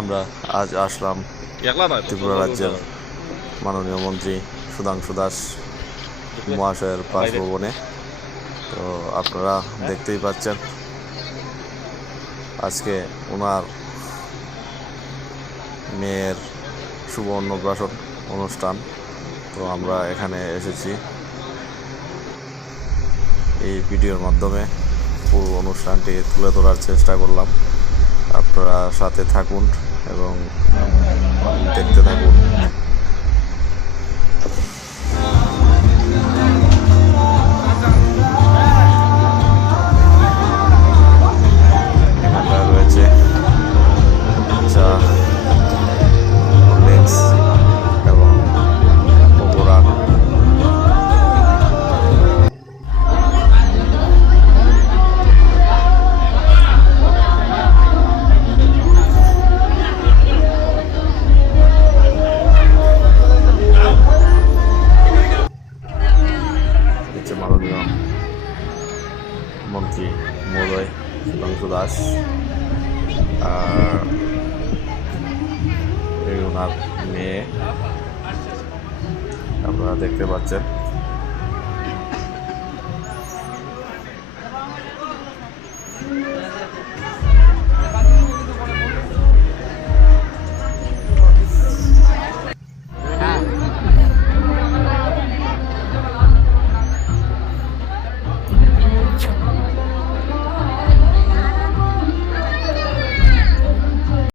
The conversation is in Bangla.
আমরা আজ আসলাম ত্রিপুরা রাজ্যের মাননীয় মন্ত্রী সুধাংশু দাস মহাশয়ের বাসভবনে। তো আপনারা দেখতেই পাচ্ছেন আজকে ওনার মেয়ের শুভ অন্নপ্রাশন অনুষ্ঠান। তো আমরা এখানে এসেছি এই ভিডিওর মাধ্যমে পুরো অনুষ্ঠানটি তুলে ধরার চেষ্টা করলাম। আপনারা সাথে থাকুন এবং দেখতে থাকুন। রয়েছে চা, হরলিক্স এবং পকোড়া। মাননীয় মন্ত্রী মহোদয় সুধাংশু দাস আর এই ওনার মেয়ে আপনারা দেখতে পাচ্ছেন।